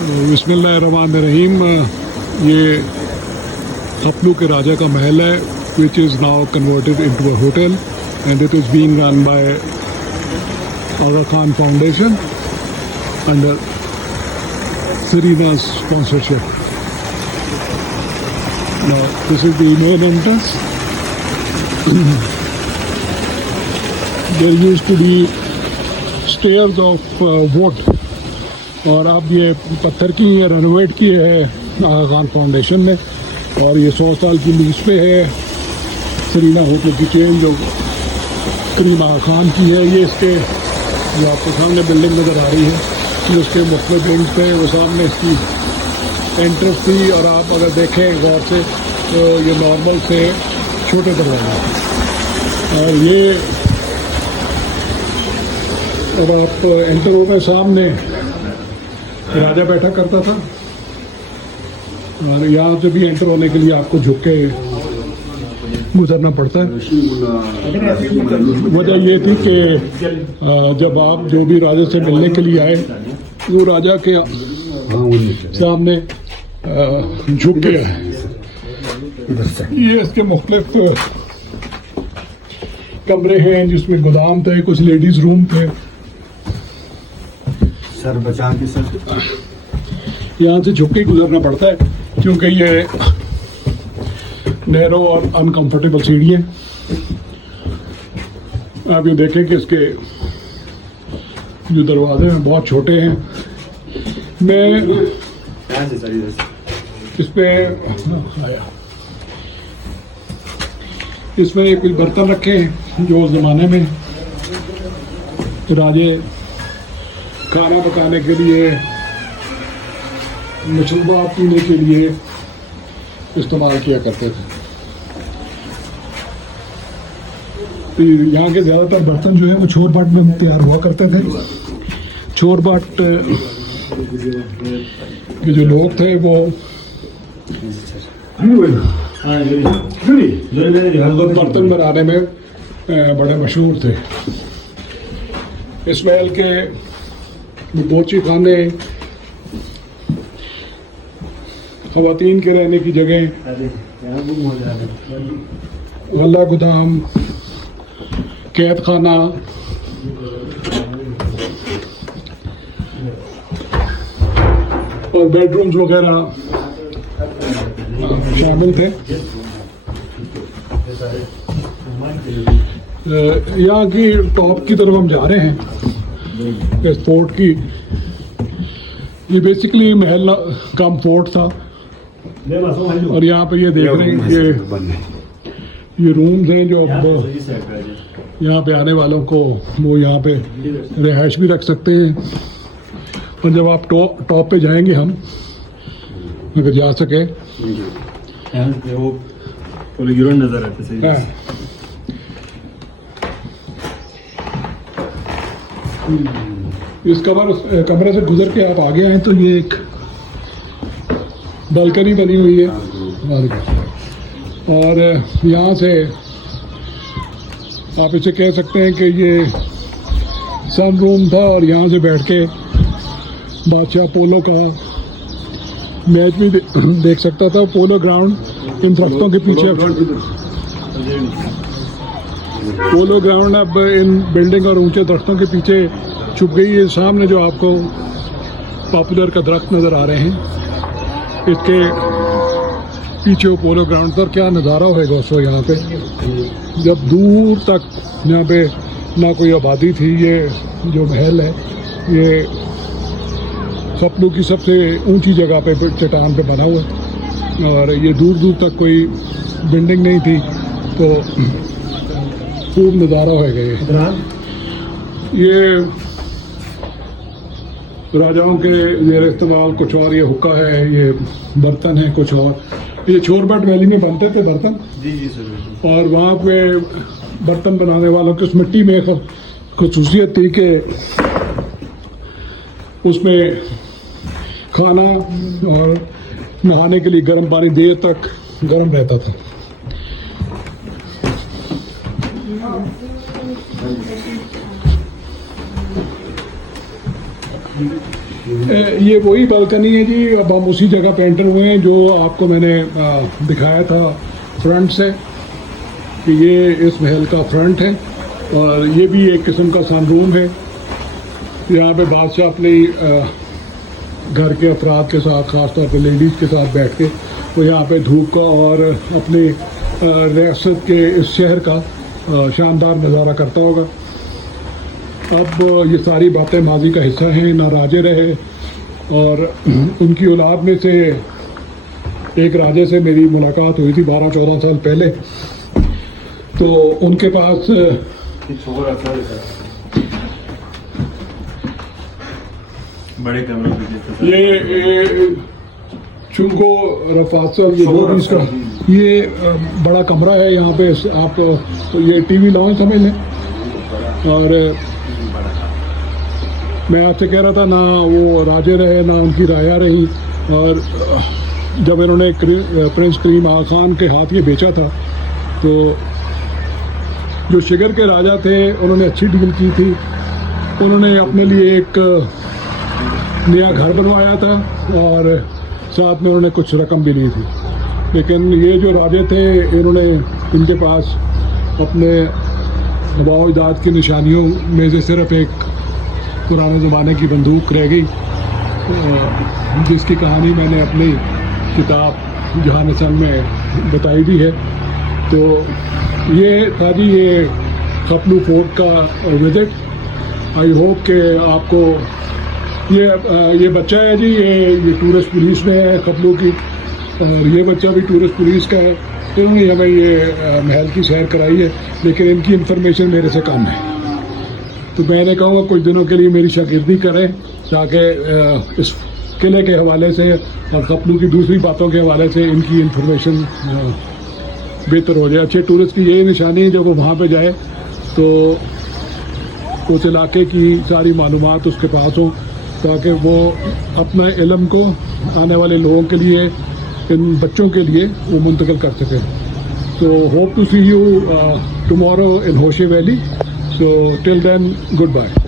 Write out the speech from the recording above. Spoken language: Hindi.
बिस्मिल्लाहिर्रहमानिर्रहीम। ये खपलू के राजा का महल है, which is now converted into a hotel and it is being run by Aga Khan Foundation under Serena's sponsorship. Now this is the main entrance. There used to be stairs of wood और अब ये पत्थर की रेनोवेट की है आगा खान फाउंडेशन ने, और ये 100 साल की लीज पे है। सरीना होटल की चेन जो करीम आगा खान की है, ये इसके जो आपको सामने बिल्डिंग नज़र आ रही है, जो उसके मुख्तलिफ विंग्स पे वो सामने इसकी एंट्रेंस थी। और आप अगर देखें गौर से तो ये नॉर्मल से छोटे दरवाजे, और ये अब आप एंटर हो गए, सामने राजा बैठा करता था। और यहाँ से भी एंटर होने के लिए आपको झुक के गुजरना पड़ता है। वजह ये थी कि जब आप जो भी राजा से मिलने के लिए आए, वो राजा के सामने झुक के आए। ये इसके मुख्तलिफ कमरे हैं जिसमें गोदाम थे, कुछ लेडीज रूम थे। सर बचा के सर यहाँ से झुक के गुजरना पड़ता है क्योंकि ये नैरो और अनकंफर्टेबल सीढ़ी है। आप ये देखें कि इसके जो दरवाजे हैं बहुत छोटे हैं। मैं इसमें कुछ बर्तन रखे हैं जो उस ज़माने में राजे खाना पकाने के लिए, मशरूबा पीने के लिए इस्तेमाल किया करते थे। तो यहाँ के ज़्यादातर बर्तन जो है वो छोर बाट में तैयार हुआ करते थे। छोर बाट के जो लोग थे वो बर्तन बनाने में बड़े मशहूर थे। इस महल के बोची खाने, ख़वातीन के रहने की जगह, गल्ला गोदाम, कैद खाना, और बेडरूम्स वगैरह शामिल थे। यहाँ की टॉप की तरफ हम जा रहे हैं, इस फोर्ट की। ये बेसिकली महल कम फोर्ट था। और यहाँ पे ये देख रहे हैं कि ये रूम्स हैं जो अब यहाँ पे आने वालों को वो यहाँ पे रिहाइश भी रख सकते हैं। और जब आप टॉप पे जाएंगे, हम अगर जा सके, नजर आते इस कमरे से गुजर के आप आगे आए तो ये एक बालकनी बनी हुई है, और यहाँ से आप इसे कह सकते हैं कि ये सन रूम था। और यहाँ से बैठ के बादशाह पोलो का मैच भी देख सकता था। पोलो ग्राउंड इन दरख्तों के पीछे, पोलो ग्राउंड अब इन बिल्डिंग और ऊंचे दरख्तों के पीछे छुप गई है। सामने जो आपको पॉपुलर का दरख्त नज़र आ रहे हैं, इसके पीछे वो पोलो ग्राउंड पर क्या नज़ारा होगा दोस्तों। यहाँ पे जब दूर तक यहाँ पे ना कोई आबादी थी, ये जो महल है ये खपलू की सबसे ऊंची जगह पे चट्टान पे बना हुआ, और ये दूर दूर तक कोई बिल्डिंग नहीं थी, तो खूब नज़ारा होगा ये राजाओं के ज़ेर इस्तेमाल। कुछ और ये हुक्का है, ये बर्तन है, कुछ और ये छोरबट वैली में बनते थे बर्तन। जी जी सर। और वहाँ पे बर्तन बनाने वालों की उस मिट्टी में एक खसूसियत थी कि उसमें खाना और नहाने के लिए गर्म पानी देर तक गर्म रहता था। ये वही बालकनी है जी। अब हम उसी जगह पे एंटर हुए हैं जो आपको मैंने दिखाया था फ्रंट से, कि ये इस महल का फ्रंट है और ये भी एक किस्म का सनरूम है। यहाँ पे बादशाह अपने घर के अफराद के साथ, ख़ासतौर पे लेडीज़ के साथ बैठ के वो यहाँ पे धूप का और अपने रियासत के इस शहर का शानदार नज़ारा करता होगा। अब ये सारी बातें माजी का हिस्सा हैं। ना राजे रहे और उनकी औलाद में से एक राजे से मेरी मुलाकात हुई थी 12-14 साल पहले, तो उनके पास बड़े कमरे पे ये चुंको रफासल ये बोर्ड इसका ये बड़ा कमरा है। यहाँ पे आप तो ये टीवी लॉन्च समझ लें। और मैं आपसे कह रहा था, ना वो राजे रहे ना उनकी राया रही। और जब इन्होंने प्रिंस करीम आगा खान के हाथ ये बेचा था, तो जो शिगर के राजा थे उन्होंने अच्छी डील की थी। उन्होंने अपने लिए एक नया घर बनवाया था और साथ में उन्होंने कुछ रकम भी ली थी। लेकिन ये जो राजे थे, इन्होंने इनके पास अपने आबाओ अजदाद की निशानियों में से सिर्फ एक पुराने ज़माने की बंदूक रह गई, जिसकी कहानी मैंने अपनी किताब जहान संग में बताई भी है। तो ये था जी ये खपलू फोर्ट का विजिट। आई होप कि आपको ये बच्चा है जी, ये टूरिस्ट पुलिस में है खपलू की, और ये बच्चा भी टूरिस्ट पुलिस का है। इन्होंने हमें ये महल की सैर कराई है, लेकिन इनकी इन्फॉर्मेशन मेरे से कम है। तो मैंने कहूँगा कुछ दिनों के लिए मेरी शागिर्दी करें, ताकि इस किले के हवाले से और खपलू की दूसरी बातों के हवाले से इनकी इन्फॉर्मेशन बेहतर हो जाए। अच्छे टूरिस्ट की यही निशानी है, जब वो वहाँ पे जाए तो उस इलाके की सारी मालूमात उसके पास हों, ताकि वो अपना इल्म को आने वाले लोगों के लिए, इन बच्चों के लिए वो मुंतकिल कर सकें। So hope to see you tomorrow in Hoshe Valley. So till then, goodbye.